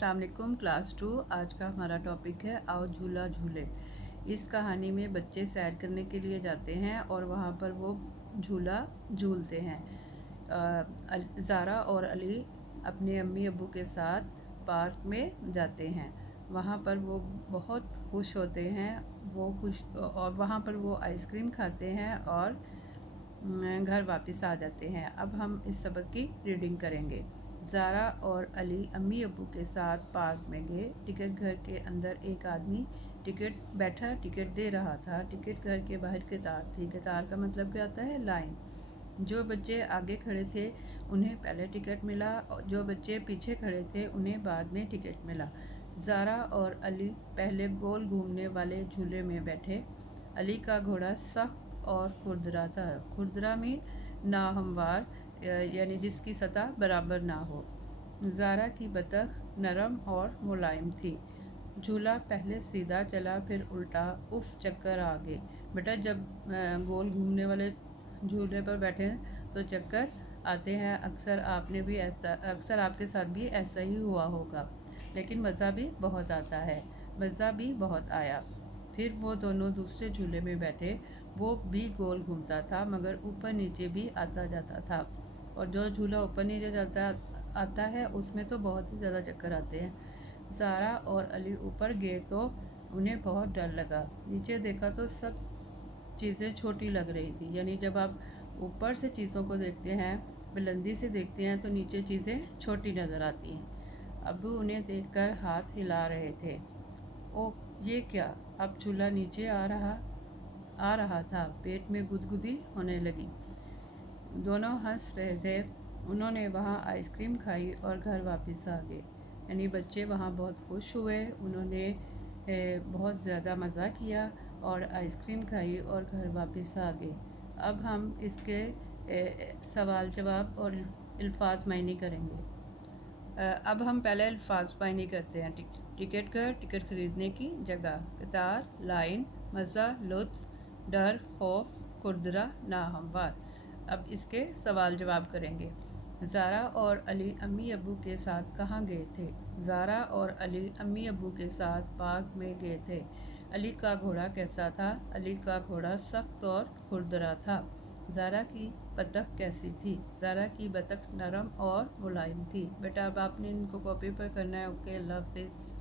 अस्सलाम वालेकुम क्लास 2। आज का हमारा टॉपिक है आओ झूला झूले। इस कहानी में बच्चे सैर करने के लिए जाते हैं और वहाँ पर वो झूला झूलते हैं। ज़ारा और अली अपने अम्मी अब्बू के साथ पार्क में जाते हैं। वहाँ पर वो बहुत खुश होते हैं। वो खुश और वहाँ पर वो आइसक्रीम खाते हैं और घर वापस आ जाते हैं। अब हम इस सबक की रीडिंग करेंगे। ज़ारा और अली अम्मी अब्बू के साथ पार्क में गए। टिकट घर के अंदर एक आदमी टिकट दे रहा था। टिकट घर के बाहर कतार थी। कतार का मतलब क्या होता है? लाइन। जो बच्चे आगे खड़े थे उन्हें पहले टिकट मिला और जो बच्चे पीछे खड़े थे उन्हें बाद में टिकट मिला। ज़ारा और अली पहले गोल घूमने वाले झूले में बैठे। अली का घोड़ा सख्त और खुरदरा था। खुरदरा में नाहमवार यानी जिसकी सतह बराबर ना हो। ज़ारा की बतख नरम और मुलायम थी। झूला पहले सीधा चला फिर उल्टा। उफ, चक्कर आ गए। बेटा, जब गोल घूमने वाले झूले पर बैठे तो चक्कर आते हैं। अक्सर आपके साथ भी ऐसा ही हुआ होगा। लेकिन मज़ा भी बहुत आता है। मज़ा भी बहुत आया। फिर वो दोनों दूसरे झूले में बैठे। वो भी गोल घूमता था मगर ऊपर नीचे भी आता जाता था। और जो झूला ऊपर नीचे आता है उसमें तो बहुत ही ज़्यादा चक्कर आते हैं। ज़ारा और अली ऊपर गए तो उन्हें बहुत डर लगा। नीचे देखा तो सब चीज़ें छोटी लग रही थी। यानी जब आप ऊपर से चीज़ों को देखते हैं, बुलंदी से देखते हैं, तो नीचे चीज़ें छोटी नज़र आती हैं। अब्बू उन्हें देखकर हाथ हिला रहे थे। ओ, ये क्या? अब झूला नीचे आ रहा था। पेट में गुदगुदी होने लगी। दोनों हंस रहे थे। उन्होंने वहाँ आइसक्रीम खाई और घर वापस आ गए। यानी बच्चे वहाँ बहुत खुश हुए। उन्होंने बहुत ज़्यादा मज़ा किया और आइसक्रीम खाई और घर वापस आ गए। अब हम इसके सवाल जवाब और अल्फाज मायने करेंगे। अब हम पहले अल्फाज मायने करते हैं। टिकट घर, टिकट खरीदने की जगह। कतार, लाइन। मज़ा, लुत्फ़। डर, खौफ। खुरदरा, नाहमवार। अब इसके सवाल जवाब करेंगे। ज़ारा और अली अम्मी अब्बू के साथ कहाँ गए थे? ज़ारा और अली अम्मी अब्बू के साथ पार्क में गए थे। अली का घोड़ा कैसा था? अली का घोड़ा सख्त और खुरदरा था। ज़ारा की बतख कैसी थी? ज़ारा की बतख नरम और मुलायम थी। बेटा, अब आपने इनको कॉपी पर करना है। ओके, अल्लाह हाफिज़।